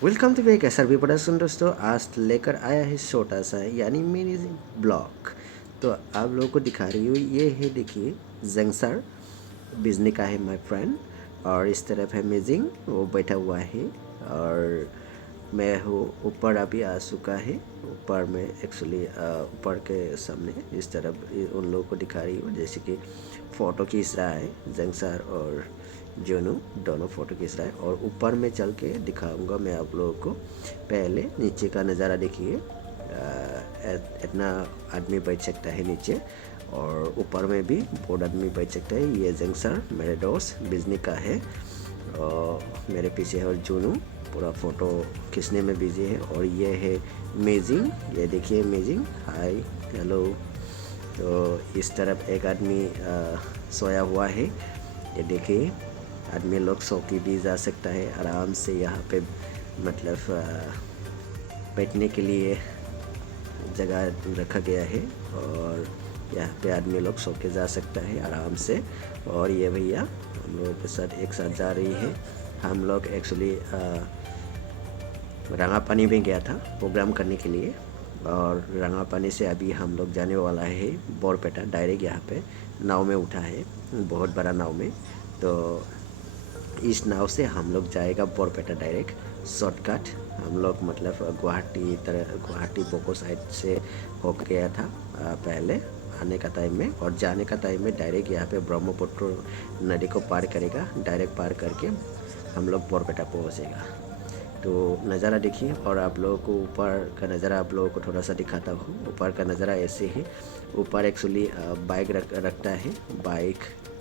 Welcome to back SRB production. दोस्तों आज लेकर आया है छोटा सा यानी मिनी ब्लॉग। तो आप लोगों को दिखा रही हूँ, ये है देखिए जंगसर बिजली का है माय फ्रेंड। और इस तरफ है मेजिंग, वो बैठा हुआ है। और मैं हूँ ऊपर, अभी आ चुका है ऊपर में। एक्चुअली ऊपर के सामने इस तरफ उन लोगों को दिखा रही हूँ, जैसे कि फ़ोटो खींच रहा है जंगसर और जोनू, दोनों फ़ोटो खींच रहा है। और ऊपर में चल के दिखाऊंगा मैं आप लोगों को। पहले नीचे का नज़ारा देखिए, इतना आदमी बैठ सकता है नीचे, और ऊपर में भी बहुत आदमी बैठ सकता है। ये जंगसर मेरे दोस्त बिजली का है, और मेरे पीछे है और जुनू पूरा फ़ोटो खींचने में बिजी है। और ये है मेजिंग, ये देखिए मेजिंग, हाय हेलो। तो इस तरफ एक आदमी सोया हुआ है, ये देखिए। आदमी लोग सो के भी जा सकता है आराम से यहाँ पे, मतलब बैठने के लिए जगह रखा गया है। और यहाँ पे आदमी लोग सो के जा सकता है आराम से। और ये भैया हम लोगों के साथ एक साथ जा रही है। हम लोग एक्चुअली रंगापानी में गया था प्रोग्राम करने के लिए, और रंगापानी से अभी हम लोग जाने वाला है बोरपेटा। डायरेक्ट यहाँ पे नाव में उठा है, बहुत बड़ा नाव में। तो इस नाव से हम लोग जाएगा बोरपेटा डायरेक्ट शॉर्टकट। हम लोग मतलब गुवाहाटी बोको साइड से हो गया था पहले आने का टाइम में, और जाने का टाइम में डायरेक्ट यहाँ पे ब्रह्मपुत्र नदी को पार करेगा। डायरेक्ट पार करके हम लोग बोरपेटा पहुँचेगा। तो नज़ारा देखिए। और आप लोगों को ऊपर का नज़ारा आप लोगों को थोड़ा सा दिखाता हूँ। ऊपर का नज़ारा ऐसे है। ऊपर एक्चुअली बाइक रखता है, बाइक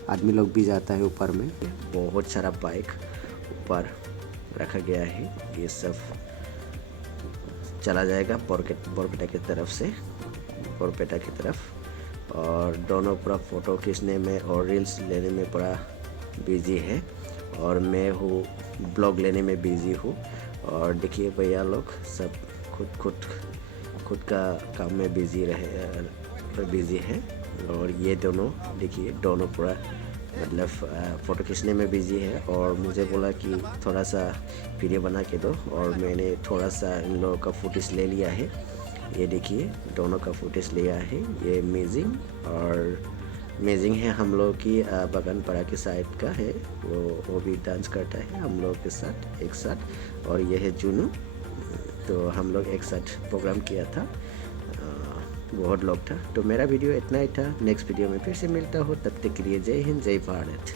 आदमी लोग भी जाता है ऊपर में। बहुत सारा बाइक ऊपर रखा गया है। ये सब चला जाएगा बोरपेटा की तरफ से, बोरपेटा की तरफ। और दोनों पूरा फ़ोटो खींचने में और रील्स लेने में पूरा बिजी है, और मैं हूँ ब्लॉग लेने में बिजी हूँ। और देखिए भैया लोग सब खुद का काम में बिजी है। और ये दोनों देखिए, दोनों पूरा मतलब फ़ोटो खींचने में बिजी है। और मुझे बोला कि थोड़ा सा वीडियो बना के दो, और मैंने थोड़ा सा इन लोगों का फुटेज ले लिया है। ये देखिए दोनों का फुटेज लिया है। ये मेजिंग है हम लोग की बगनपड़ा की साइड का है। वो भी डांस करता है हम लोग के साथ एक साथ। और ये है जुनू। तो हम लोग एक साथ प्रोग्राम किया था, बहुत लोग था। तो मेरा वीडियो इतना ही था। नेक्स्ट वीडियो में फिर से मिलता हूँ, तब तक के लिए जय हिंद जय भारत।